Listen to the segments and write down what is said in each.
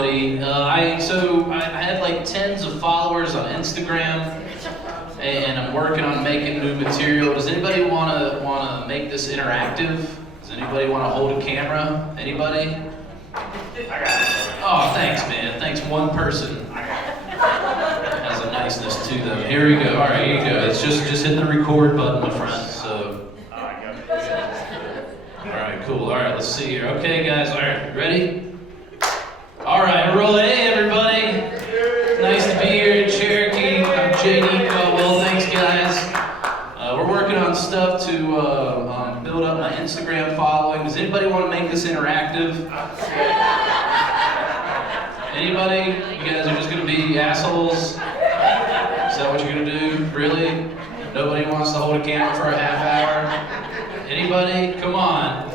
comedy. I had like tens of followers on Instagram, and I'm working on making new material. Does anybody wanna make this interactive? Does anybody want to hold a camera? Anybody? Oh, thanks, man. Thanks, one person. Has a niceness to them. Here we go. All right, here you go. It's just hit the record button, my friend. So. All right, cool. All right, let's see here. Okay, guys. All right, ready? All right, roll it. Hey, everybody. Nice to be here in Cherokee. I'm JD Colwell. Thanks, guys. We're working on stuff to build up my Instagram following. Does anybody want to make this interactive? Anybody? You guys are just going to be assholes? Is that what you're going to do? Really? Nobody wants to hold a camera for a half hour? Anybody? Come on.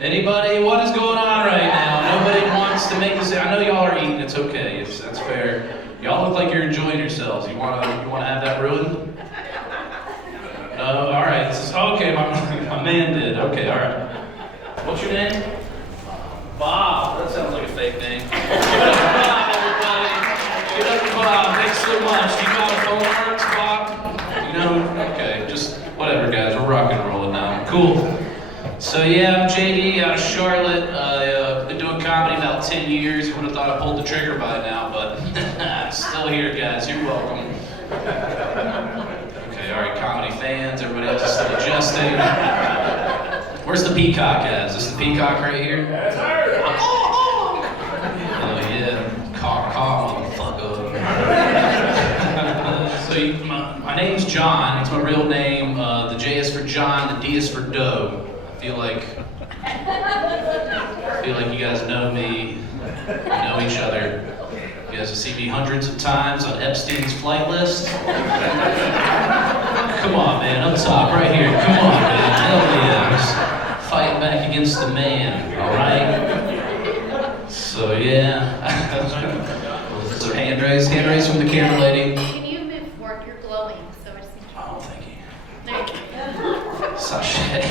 Anybody? What is going on right now? Nobody wants to make this. I know y'all are eating. It's okay. That's fair. Y'all look like you're enjoying yourselves. You wanna have that ruined? No. All right. Okay. My man did. Okay. All right. What's your name? Bob. That sounds like a fake name. Give it up for Bob, everybody. Give it up for Bob. Thanks so much. You know how the phone works, Bob? You know? Okay. Just whatever, guys. We're rock and rolling now. Cool. So yeah, I'm JD out of Charlotte. I've been doing comedy about 10 years. You would have thought I pulled the trigger by now, but I'm still here, guys. You're welcome. Okay, all right, comedy fans. Everybody else is still adjusting. Where's the peacock at? Is this the peacock right here? Oh yeah, caw, motherfucker. So my name's John. It's my real name. The J is for John. The D is for Doe. I feel like you guys know me, know each other. You guys have seen me hundreds of times on Epstein's flight list. Come on, man, up top, right here. Come on, man. Hell yeah. Just fighting back against the man, all right? So, yeah. So, hand raise from the camera lady. Can you move forward? You're glowing, so I just need to... Oh, thank you. There you go. Sachet.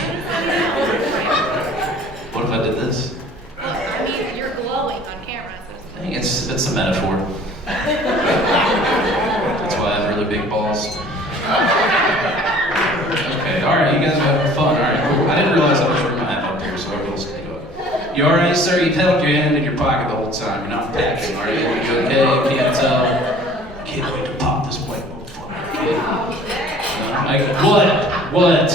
What if I did this? Well, I mean, you're glowing on camera, so... I think it's a metaphor. That's why I have really big balls. Okay, alright, you guys are having fun. Alright, cool. I didn't realize how much room I have up here, so everybody else can go up. You alright, sir? You've held your hand in your pocket the whole time. You're not packing, are you? You okay? Can't tell. Can't wait to pop this white motherfucker. What?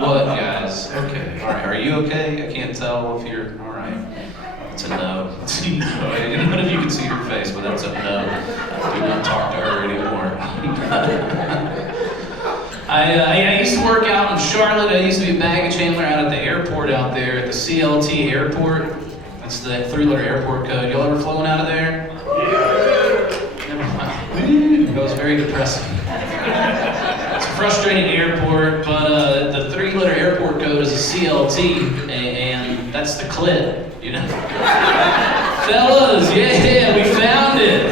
What, guys? Okay, alright. Are you okay? I can't tell if you're alright. It's a no. It's a no. None of you can see her face, but that's a no. Do not talk to her anymore. I used to work out in Charlotte. I used to be a baggage handler out at the airport out there, at the CLT airport. That's the 3-letter airport code. Y'all ever flown out of there? Yeah. It was very depressing. It's a frustrating airport, but the 3-letter airport code is a CLT, and that's the clit, you know? Fellas, yeah, we found it.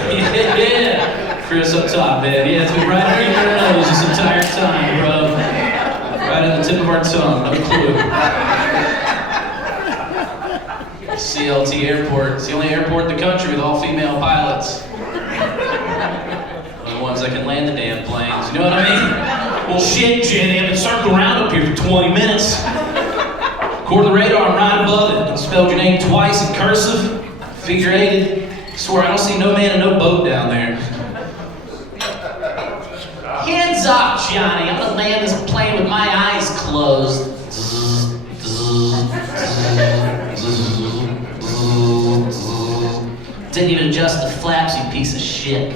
Yeah. Chris up top, man. Yeah, it's been right under your nose this entire time, bro. Right at the tip of our tongue, no clue. CLT Airport. It's the only airport in the country with all female pilots. The ones that can land the damn planes. You know what I mean? Well, shit, Jenny, I've been circling around up here for 20 minutes. According to the radar, I'm right above it. I spelled your name twice in cursive, figure-eighted. I swear, I don't see no man and no boat down there. Hands up, Johnny. I'm gonna land this plane with my eyes closed. Didn't even adjust the flaps, you piece of shit.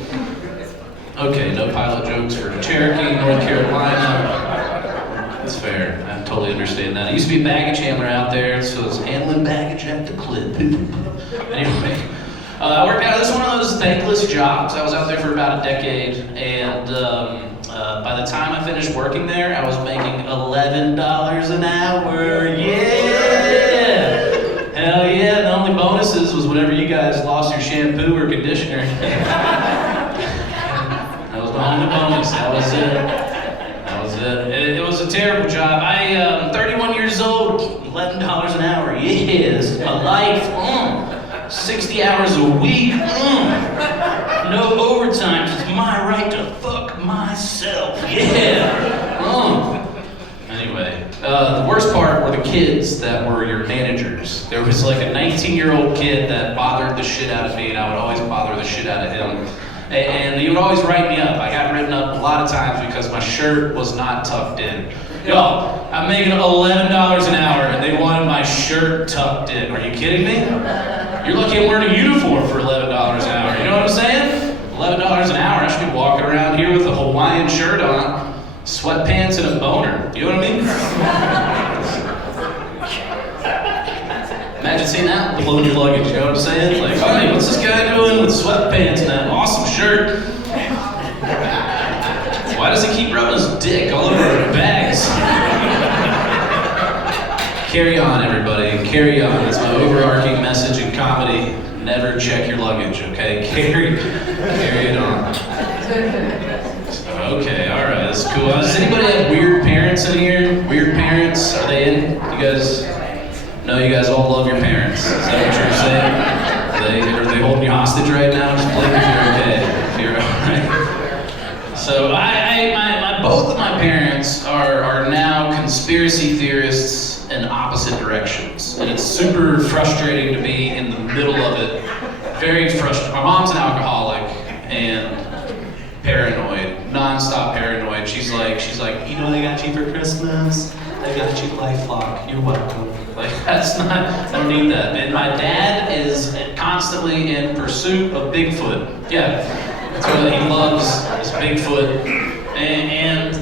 Okay, no pilot jokes for Cherokee, North Carolina. That's fair. I totally understand that. I used to be a baggage handler out there, so I was handling baggage at the clip. Anyway, I worked out. This is one of those thankless jobs. I was out there for about a decade, and by the time I finished working there, I was making $11 an hour. Yeah! Hell yeah! The only bonuses was whenever you guys lost your shampoo or conditioner. That was the only bonus. That was it. It was a terrible job. I'm 31 years old. $11 an hour, yeah, this is my life. 60 hours a week, no overtime, it's my right to fuck myself, yeah. Anyway, the worst part were the kids that were your managers. There was like a 19-year-old kid that bothered the shit out of me, and I would always bother the shit out of him. And he would always write me up. I got written up a lot of times because my shirt was not tucked in. Y'all, I'm making $11 an hour and they wanted my shirt tucked in. Are you kidding me? You're lucky I'm wearing a uniform for $11 an hour. You know what I'm saying? $11 an hour, I should be walking around here with a Hawaiian shirt on, sweatpants and a boner. You know what I mean? Imagine seeing that load your luggage, you know what I'm saying? Like, hey, what's this guy doing with sweatpants and that awesome shirt? Why does he keep rubbing his dick all over our bags? Carry on, everybody, carry on. That's my overarching message in comedy. Never check your luggage, okay? Carry it on. Okay, all right, that's cool. Does anybody have weird parents in here? Weird parents? Are they in? You guys? No, you guys all love your parents. Is that what you're saying? Are they holding you hostage right now? Just blink if you're okay. If you're all right. So both of my parents are now conspiracy theorists in opposite directions, and it's super frustrating to be in the middle of it. Very frustrating. My mom's an alcoholic and paranoid, non-stop paranoid. She's like, you know, they got you for Christmas. They got you LifeLock. You're welcome. Like, that's not, I don't need that. And my dad is constantly in pursuit of Bigfoot. Yeah, that's what he loves, is Bigfoot. And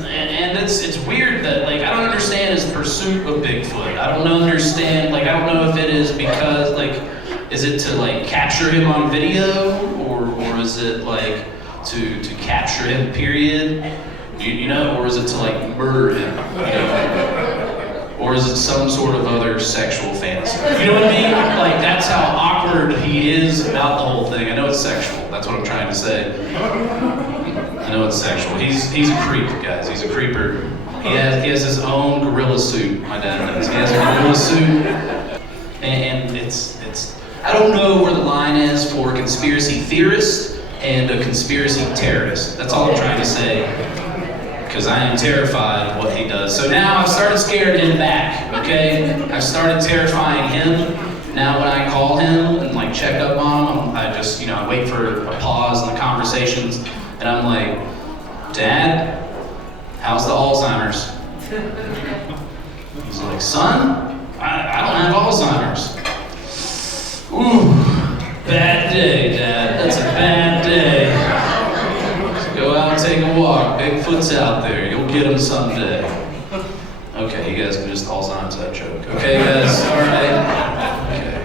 it's weird that, like, I don't understand his pursuit of Bigfoot. I don't understand, like, I don't know if it is because, like, is it to, like, capture him on video, or is it, like, to capture him, period? You know, or is it to, like, murder him, you know? Or is it some sort of other sexual fantasy? You know what I mean? Like, that's how awkward he is about the whole thing. I know it's sexual, that's what I'm trying to say. I know it's sexual. He's a creep, guys. He's a creeper. He has his own gorilla suit, my dad does. He has a gorilla suit, and it's I don't know where the line is for a conspiracy theorist and a conspiracy terrorist. That's all I'm trying to say, because I am terrified of what he does. So now I've started scaring him back, okay? I've started terrifying him. Now when I call him and, like, check up on him, I just, I wait for a pause in the conversations, and I'm like, Dad, how's the Alzheimer's? He's like, son, I don't have Alzheimer's. Ooh, bad day, Dad. That's a bad day. So go out and take a walk. Bigfoot's out there. You'll get him someday. Okay, you guys can just Alzheimer's that joke. Okay, guys? All right. Okay.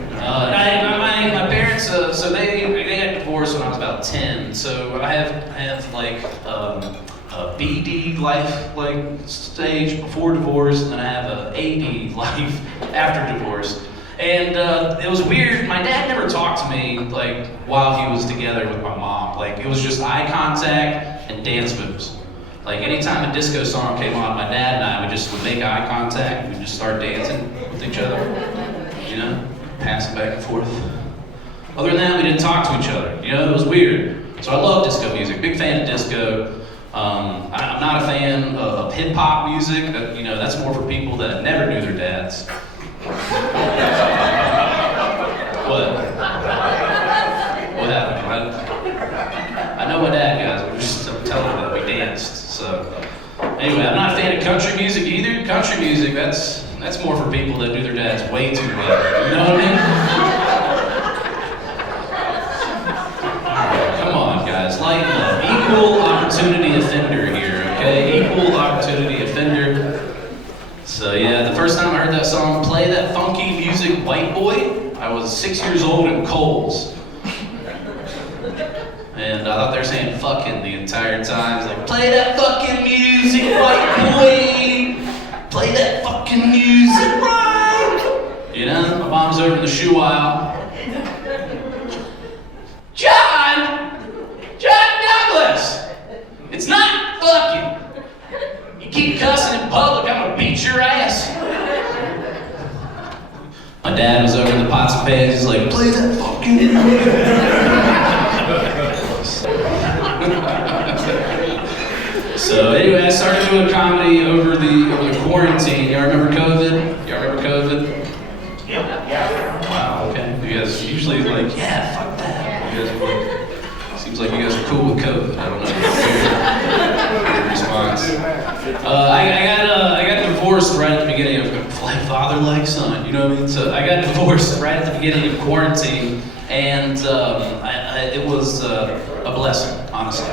My parents, so they got divorced when I was about 10. So I have like a BD life stage before divorce, and then I have a AD life after divorce. And it was weird. My dad never talked to me like while he was together with my mom. Like, it was just eye contact and dance moves. Like, anytime a disco song came on, my dad and I would make eye contact and we'd just start dancing with each other. Passing back and forth. Other than that, we didn't talk to each other. It was weird. So I love disco music. Big fan of disco. I'm not a fan of hip hop music. That's more for people that never knew their dads. What? What happened? I know my dad, guys. I'm telling you that we danced. So anyway, I'm not a fan of country music either. Country music, that's more for people that do their dads way too well. You know what I mean? Come on, guys. Lighten up. Equal opportunity offender here, okay? Equal opportunity offender. So yeah, the first time I heard that song, Play That Funky Music, White Boy, I was 6 years old in Coles. And I thought they were saying fucking the entire time. It's like, play that fucking music, white boy! Play that fucking music, right? My mom's over in the shoe aisle. John Douglas! It's not fucking! You keep cussing in public, I'm gonna beat your ass. My dad was over in the pots and pans, he's like, play that fucking So anyway, I started doing comedy over the quarantine. Y'all remember COVID? Y'all remember COVID? Yeah. Wow, okay. You guys usually like, yeah, fuck that. You guys are like, seems like you guys are cool with COVID. I don't know. Weird response. I got divorced right at the beginning of like father like son. You know what I mean? So I got divorced right at the beginning of quarantine, and it was a blessing, honestly,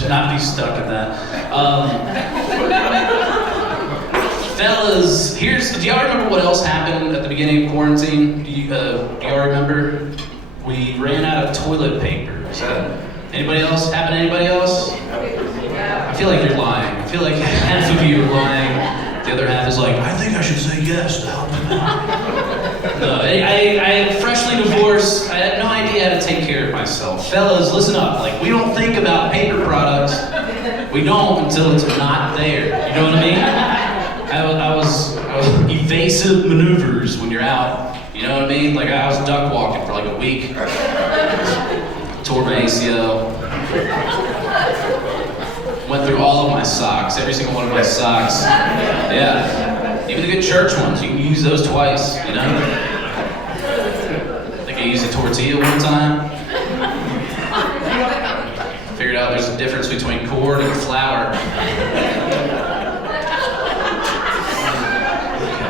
to not be stuck in that. Fellas, do y'all remember what else happened at the beginning of quarantine? Do y'all remember? We ran out of toilet paper. Is that anybody else? Happened to anybody else? I feel like you're lying. I feel like half of you are lying. The other half is like, I think I should say yes to help him out. No, I freshly divorced. I had no idea how to take care of myself. Fellas, listen up. Like, we don't think about paper products. We don't until it's not there. You know what I mean? I was evasive maneuvers when you're out. You know what I mean? Like, I was duck walking for like a week. Tore my ACL. Went through all of my socks, every single one of my socks. Yeah. Even the good church ones, you can use those twice, you know? I think I used a tortilla one time. Figured out there's a difference between corn and flour. Okay,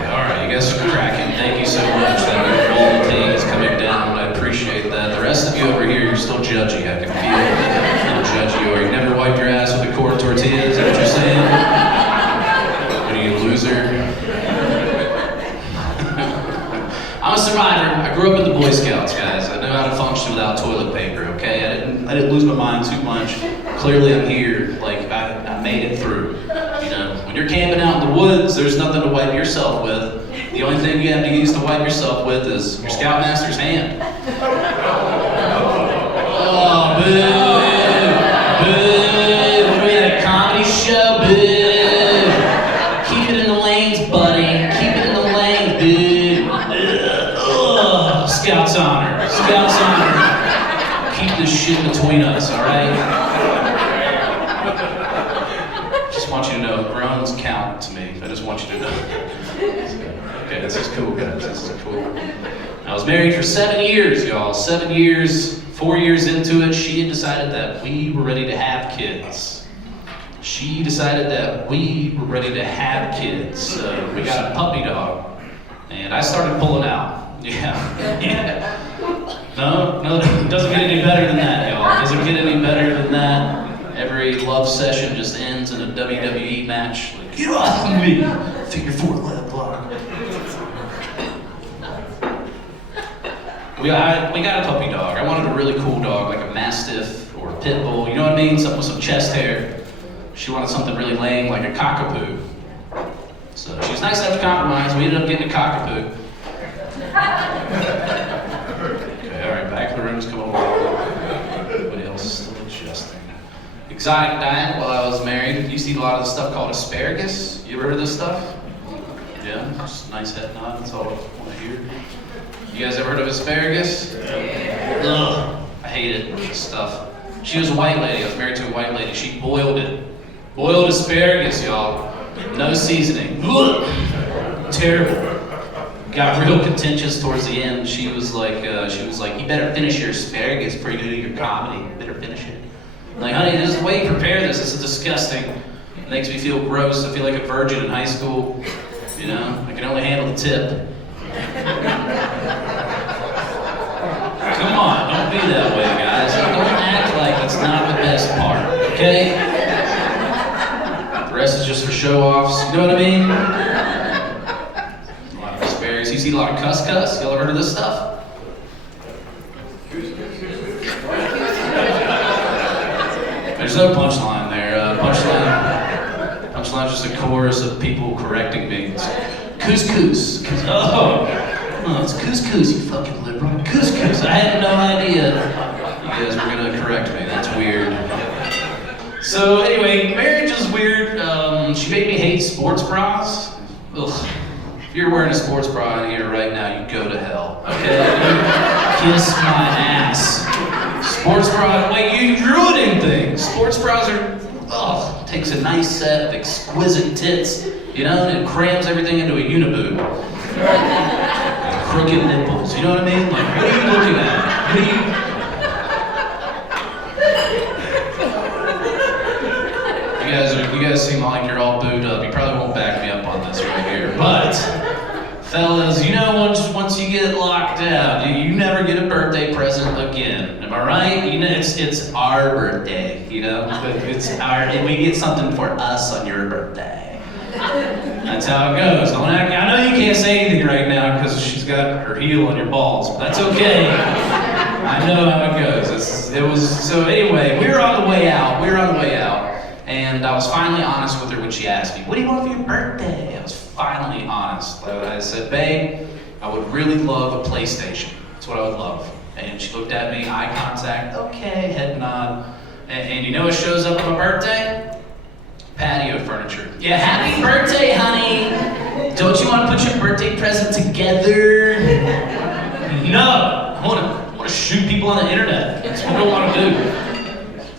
alright, you guys are cracking. Thank you so much. That golden tea is coming down. I appreciate that. The rest of you over here, you're still judgy. I can feel how judgy you are. You never wiped your ass with a corn tortilla, is that what you're saying? What are you, a loser? I'm a survivor. I grew up in the Boy Scouts, guys. I know how to function without toilet paper, okay? I didn't lose my mind too much. Clearly I'm here, like I made it through. You know, when you're camping out in the woods, there's nothing to wipe yourself with. The only thing you have to use to wipe yourself with is your Scoutmaster's hand. Oh, boo! Boo! What are we at, a comedy show? Boo! Keep it in the lanes, buddy. Keep it in the lanes, dude. Ugh. Scouts honor. Scouts honor. Keep this shit between us, alright? Just want you to know, groans count to me. I just want you to know. Okay, this is cool, guys. This is cool. I was married for 7 years, y'all. 7 years. 4 years into it, she had decided that we were ready to have kids. She decided that we were ready to have kids. So we got a puppy dog, and I started pulling out. Yeah. No, it doesn't get any better than that, y'all. It doesn't get any better than that. Every love session just ends in a WWE match. Like, get off of me! Figure 4 leg block. We got a puppy dog. I wanted a really cool dog, like a Mastiff or a Pit Bull. You know what I mean? Something with some chest hair. She wanted something really lame, like a cockapoo. So she was nice enough to compromise. We ended up getting a cockapoo. Okay, all right, back to the rooms. Come over. Everybody else is still adjusting. Exotic diet while I was married. I used to eat a lot of this stuff called asparagus. You ever heard of this stuff? Yeah, just a nice head nod. That's all I want to hear. You guys ever heard of asparagus? Yeah. Ugh, I hate it, this stuff. She was a white lady. I was married to a white lady. She boiled it. Boiled asparagus, y'all. No seasoning. Ugh. Terrible. Got real contentious towards the end. She was like, you better finish your asparagus before you do your comedy. You better finish it. I'm like, honey, this is the way you prepare this. This is disgusting. It makes me feel gross. I feel like a virgin in high school. You know, I can only handle the tip. Come on, don't be that way, guys. Don't act like it's not the best part, okay? The rest is just for show-offs, you know what I mean? A lot of asparagus. You see a lot of cuss-cuss? Y'all ever heard of this stuff? There's no punchline there. Punchline's just a chorus of people correcting me. It's couscous. Oh, it's couscous, you fucking liberal. Couscous. I had no idea you guys were gonna correct me. That's weird. So anyway, marriage is weird. She made me hate sports bras. Ugh. If you're wearing a sports bra in here right now, you go to hell, okay? You kiss my ass. Sports bra, wait, you're ruining things. Sports bras are, takes a nice set of exquisite tits, you know, and it crams everything into a uniboob. Crooked nipples, you know what I mean? Like, what are you looking at? What are you... You guys seem like you're all booed up. You probably won't back me up on this right here. But, fellas, you know, once you get locked out, you never get a birthday present again. Am I right? You know, it's our birthday, you know? And we get something for us on your birthday. That's how it goes. I know you can't say anything right now because she's got her heel on your balls, but that's okay. I know how it goes. So anyway, we were on the way out. And I was finally honest with her when she asked me, what do you want for your birthday? I was finally honest. I said, babe, I would really love a PlayStation. That's what I would love. And she looked at me, eye contact, okay, head nod. And you know what shows up on my birthday? Patio furniture. Yeah, happy birthday, honey. Don't you want to put your birthday present together? No, I want to shoot people on the internet. That's what I want to do.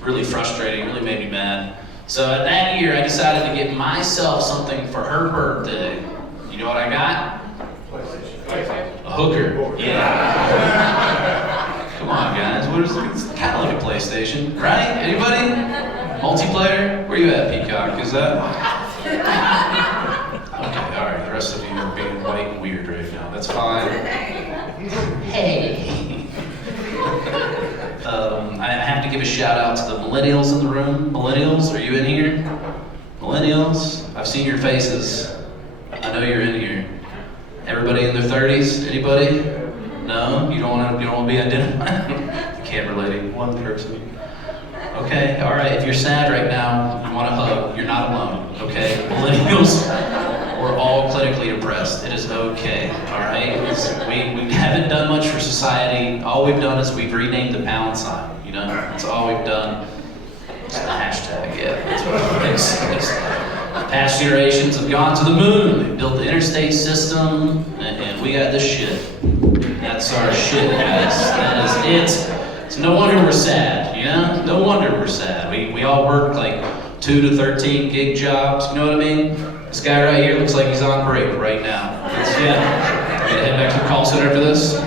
Really frustrating, really made me mad. So that year, I decided to get myself something for her birthday. You know what I got? A hooker. Yeah. Come on, guys. It's kind of like a PlayStation, right? Anybody? Multiplayer? Where you at, Peacock? Is that? Okay, all right. The rest of you are being white and weird right now. That's fine. Hey. I have to give a shout out to the millennials in the room. Millennials, are you in here? Millennials, I've seen your faces. I know you're in here. Everybody in their 30s? Anybody? No? You don't want to be identified? Camera lady, one person. Okay, all right. If you're sad right now, you want a hug, you're not alone. Okay, millennials, we're all clinically depressed. It is okay. All right. We haven't done much for society. All we've done is we've renamed the pound sign. You know, that's all we've done. It's the hashtag. Yeah, that's what it is. Past generations have gone to the moon. They built the interstate system, and we got this shit. That's our shit, guys. That is it. So no wonder we're sad, you know? No wonder we're sad. We all work like 2 to 13 gig jobs, you know what I mean? This guy right here looks like he's on break right now. Yeah. We're gonna head back to the call center for this.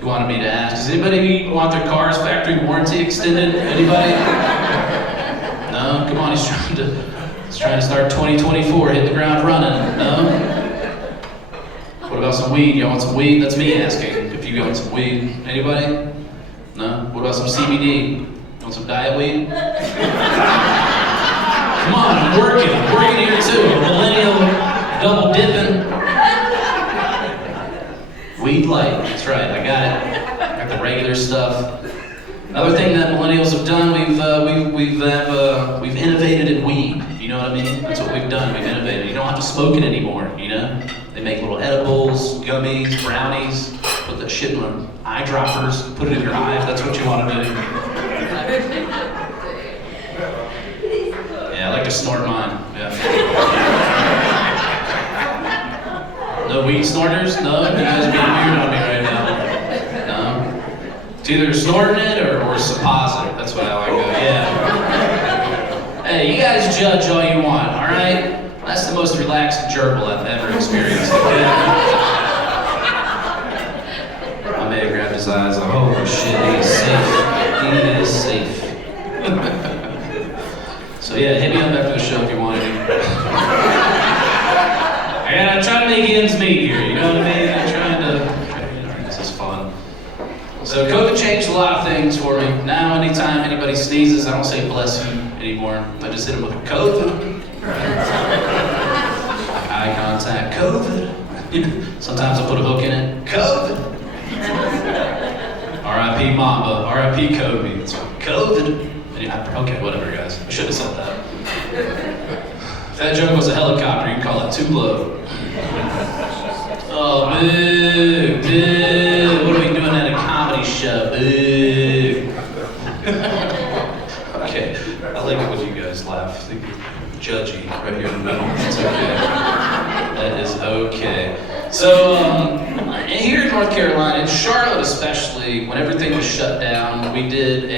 You wanted me to ask, does anybody want their car's factory warranty extended? Anybody? No? Come on, he's trying to start 2024, hit the ground running. No? What about some weed? Y'all want some weed? That's me asking. If you want some weed. Anybody? No? What about some CBD? Want some diet weed? Come on, I'm working here too. Millennial, double dipping. Weed light, that's right, I got it. Got the regular stuff. Another thing that millennials have done, we've innovated in weed. You know what I mean? That's what we've done. We've innovated. You don't have to smoke it anymore. You know? They make little edibles, gummies, brownies. Put that shit in them. Eyedroppers. Put it in your eye if that's what you want to do. Yeah, I like to snort mine. Yeah. No weed snorters? No? You guys are being weird on me right now. No? It's either snorting it or suppository. That's what I like to go. Yeah. Hey, you guys judge all you want, alright? That's the most relaxing gerbil I've ever experienced. Okay? I may have grabbed his eyes like, oh shit, he is safe. He is safe. So yeah, hit me up after the show if you want to. I gotta try to make ends meet here, you know what I mean? I'm trying to, this is fun. So COVID changed a lot of things for me. Now anytime anybody sneezes, I don't say bless you anymore. I just hit them with a COVID. Eye contact, COVID. Sometimes I put a hook in it, COVID. R.I.P. Mamba, R.I.P. Kobe. It's COVID. Okay, whatever, guys. I should have said that. If that joke was a helicopter, you'd call it too low. Oh, boo, boo. What are we doing at a comedy show? Boo. Okay, I like it when you guys laugh. I think you're judgy right here in the middle. It's okay. That is okay. And here in North Carolina, in Charlotte especially, when everything was shut down, we did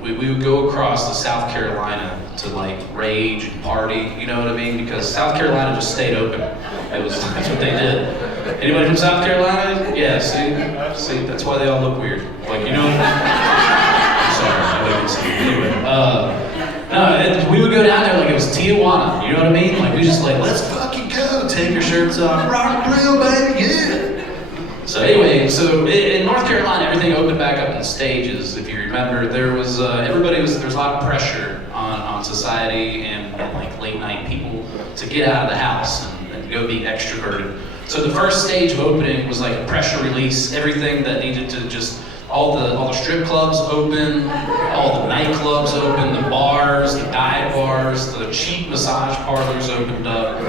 we would go across to South Carolina to like rage and party, you know what I mean? Because South Carolina just stayed open. That's what they did. Anybody from South Carolina? Yeah, see, that's why they all look weird. Like, you know, I'm sorry, nobody can see. Anyway, no, we would go down there like it was Tijuana, you know what I mean? Like, we just like, let's fucking go, take your shirts off, rock and roll, baby, yeah. So anyway, in North Carolina, everything opened back up in stages. If you remember, there was there's a lot of pressure on society and like late night people to get out of the house and go be extroverted. So the first stage of opening was like a pressure release. Everything that needed to just all the strip clubs open, all the nightclubs open, the bars, the dive bars, the cheap massage parlors opened up.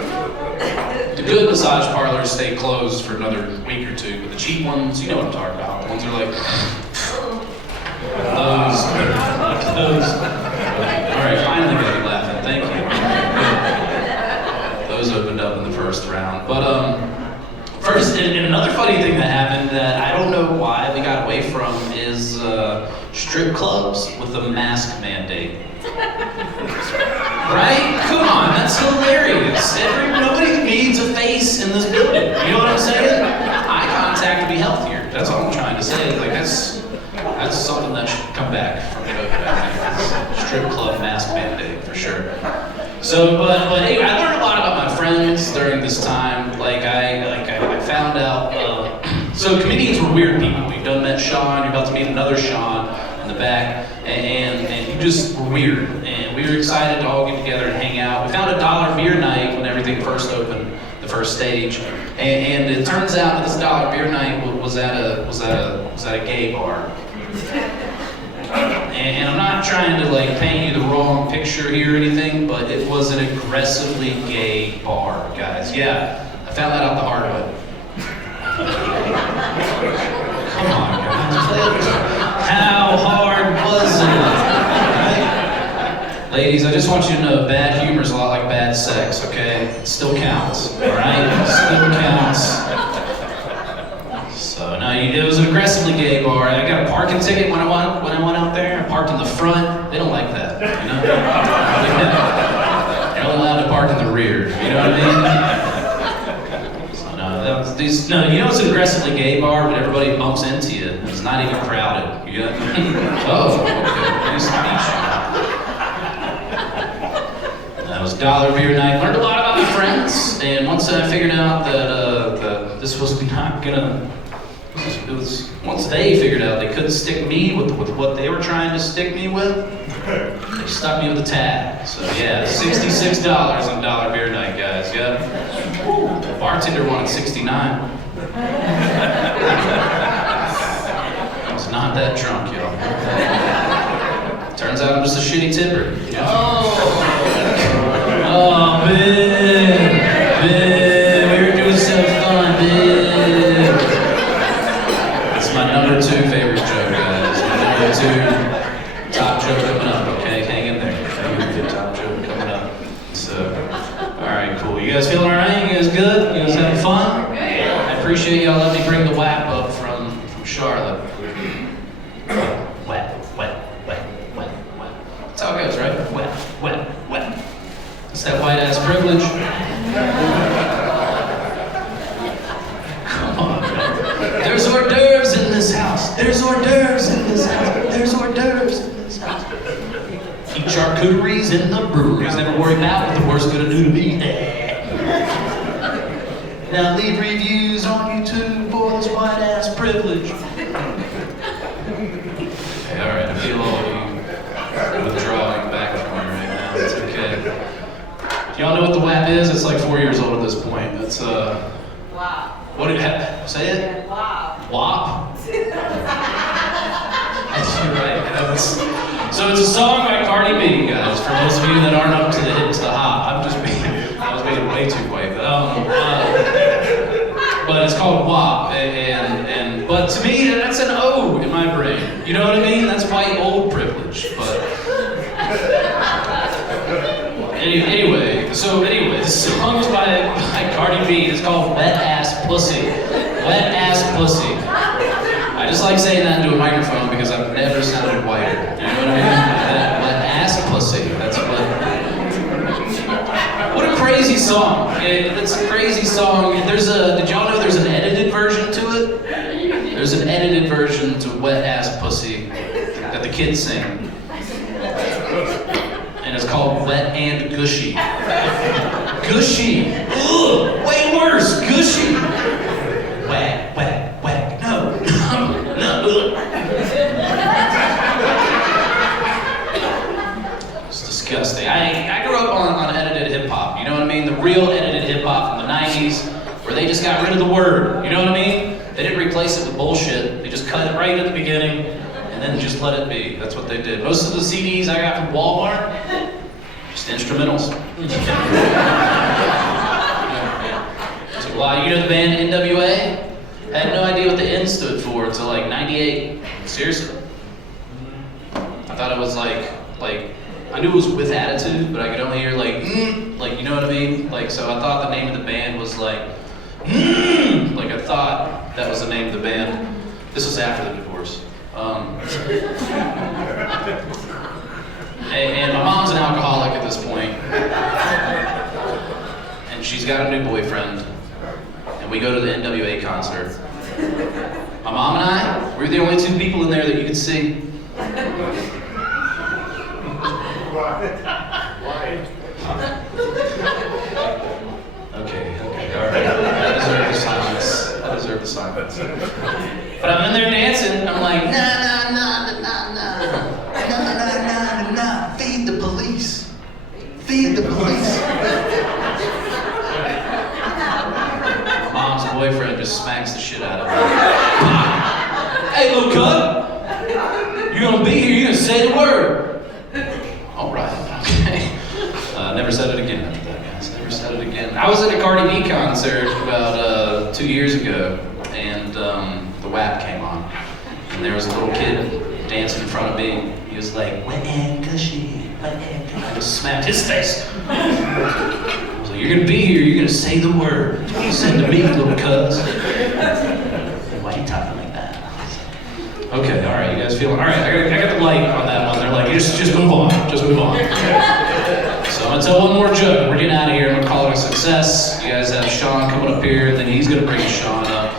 The good massage parlors stayed closed for another week or two, but the cheap ones, you know what I'm talking about. The ones are like those. All right, finally got you laughing. Thank you. Those opened up in the first round, but first, and another funny thing that happened that I don't know why we got away from is strip clubs with a mask mandate. Right? Come on, that's hilarious. Nobody needs a face in this building. You know what I'm saying? Eye contact to be healthier. That's all I'm trying to say. Like that's something that should come back from COVID. Strip club mask mandate for sure. So, but anyway, I learned a lot about my friends during this time. I found out. So comedians were weird people. We've done met Sean. You're about to meet another Sean in the back, and you just were weird. And we were excited to all get together and hang out. We found a $1 beer night when everything first opened, the first stage, and it turns out that this $1 beer night was at a gay bar. And I'm not trying to like paint you the wrong picture here or anything, but it was an aggressively gay bar, guys. Yeah, I found that out the hard way. Come on, guys. How hard was it? Right? Ladies, I just want you to know bad humor is a lot like bad sex, okay? It still counts, alright? Still counts. So no, it was an aggressively gay bar. I got a parking ticket when I went out there. I parked in the front. They don't like that, you know? They're only allowed to park in the rear. You know what I mean? So you know it's an aggressively gay bar, but everybody bumps into you. It's not even crowded. You got oh, okay. Nice to meet you. That was $1 beer night. Learned a lot about my friends, and once I figured out that this was not gonna. Once they figured out they couldn't stick me with what they were trying to stick me with, they stuck me with a tag. So yeah, $66 on $1 beer night, guys. Yeah. Woo. The bartender wanted $69. I was not that drunk, y'all. Turns out I'm just a shitty tipper. You know? Oh, man, we were doing so fun, man. My number 2 favorite joke, guys. My number 2 top joke coming up, okay? Hang in there. Top joke coming up. So, alright, cool. You guys feeling alright? You guys good? You guys having fun? I appreciate y'all letting me bring the WAP up from Charlotte. Wet. That's how it goes, right? Wet. It's that white ass privilege. Come on, man. There's hors d'oeuvres in this house. There's hors d'oeuvres in this house. There's hors d'oeuvres in this house. Eat charcuteries in the breweries. Never worry about what the war's gonna do to me. Now leave reviews on YouTube for this white ass privilege. Okay, alright, I feel all of you withdrawing back from me right now. It's okay. Do y'all know what the WAP is? It's like 4 years old at this point. It's Wow. What did it say it? Wow. WAP? You're right. So it's a song by Cardi B, guys. For those of you that aren't up to the hit, to the hop, I was being way too quick. But it's called WAP, and but to me that's an O in my brain. You know what I mean? That's white old privilege. But anyway, the song's by Cardi B. It's called Wet Ass Pussy. Wet ass pussy. I just like saying that into a microphone because I've never sounded whiter. You know what I mean? Wet ass pussy. That's what a crazy song. It's a crazy song. Did y'all know there's an edited version to it? There's an edited version to Wet Ass Pussy that the kids sing. And it's called Wet and Gushy. Gushy. Ugh, way worse. Gushy. Whack, whack, whack. No. No. It's disgusting. I grew up on edited hip-hop. You know what I mean? The real edited hip-hop from the 90s where they just got rid of the word. You know what I mean? They didn't replace it with bullshit. They just cut it right at the beginning and then just let it be. That's what they did. Most of the CDs I got from Walmart, just instrumentals. Took a while. You know the band NWA? I had no idea what the N stood for until like 98. Seriously. I thought it was like I knew it was with attitude, but I could only hear like you know what I mean? Like, so I thought the name of the band was like I thought that was the name of the band. This was after the divorce. And my mom's an alcoholic at this point. And she's got a new boyfriend. And we go to the NWA concert. My mom and I, we're the only two people in there that you could see. Okay, all right. I deserve the silence. But I'm in there dancing, I'm like, nah, feed the police. Feed the police. My mom's boyfriend just smacks the shit out of me. Hey, little cunt, you gonna be here, you gonna say the word. All right, okay. Never said it again after that, guys. Never said it again. I was at a Cardi B concert about 2 years ago, and the WAP came on. And there was a little kid dancing in front of me. He was like, wet and gushy, wet and gushy. I just smacked his face. I was like, you're gonna be here, you're gonna say the word. That's what you said to me, little cuz. Why are you talking like that? Okay, all right, you guys feeling? All right, I got the light on that one. They're like, just move on, just move on. So I'm gonna tell one more joke. We're getting out of here. I'm gonna call it a success. You guys have Sean coming up here, then he's gonna bring Sean up.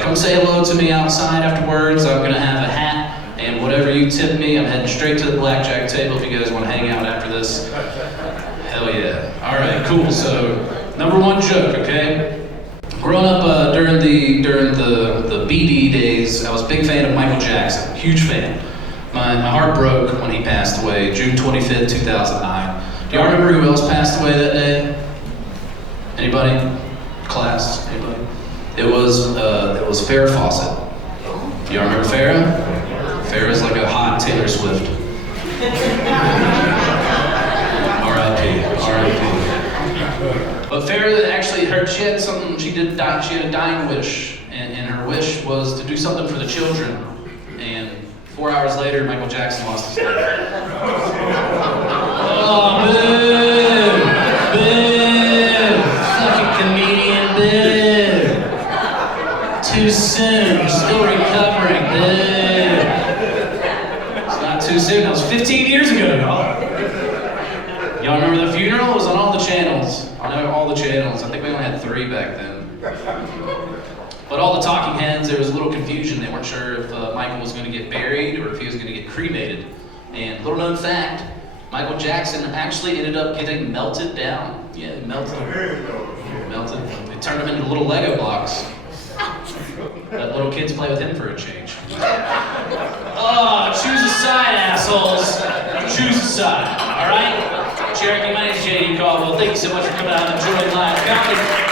Come say hello to me outside afterwards. I'm gonna have a hat, and whatever you tip me, I'm heading straight to the blackjack table if you guys want to hang out after this. Hell yeah. All right, cool. So number one joke, okay? Growing up during the BD days, I was a big fan of Michael Jackson. Huge fan. My heart broke when he passed away, June 25th, 2009. Do y'all remember who else passed away that day? Anybody? Class? Anybody? It was Farrah Fawcett. Do y'all remember Farrah? Farrah's like a hot Taylor Swift. R.I.P. But Farrah actually, she had a dying wish, and her wish was to do something for the children. And 4 hours later, Michael Jackson lost his life. Oh, boo! Boo! Fucking comedian, boo! Too soon, still recovering, boo! It's not too soon, that was 15 years ago, y'all. Y'all remember the funeral? It was on all the channels. I know all the channels. I think we only had 3 back then. But all the talking heads, there was a little confusion. They weren't sure if Michael was going to get buried or if he was going to get cremated. And little known fact, Michael Jackson actually ended up getting melted down. Yeah, melted. They turned him into little Lego blocks. Let little kids play with him for a change. Oh, choose a side, assholes. Choose a side, all right? Cherokee, my name's JD Colwell. Thank you so much for coming out and enjoying live comedy.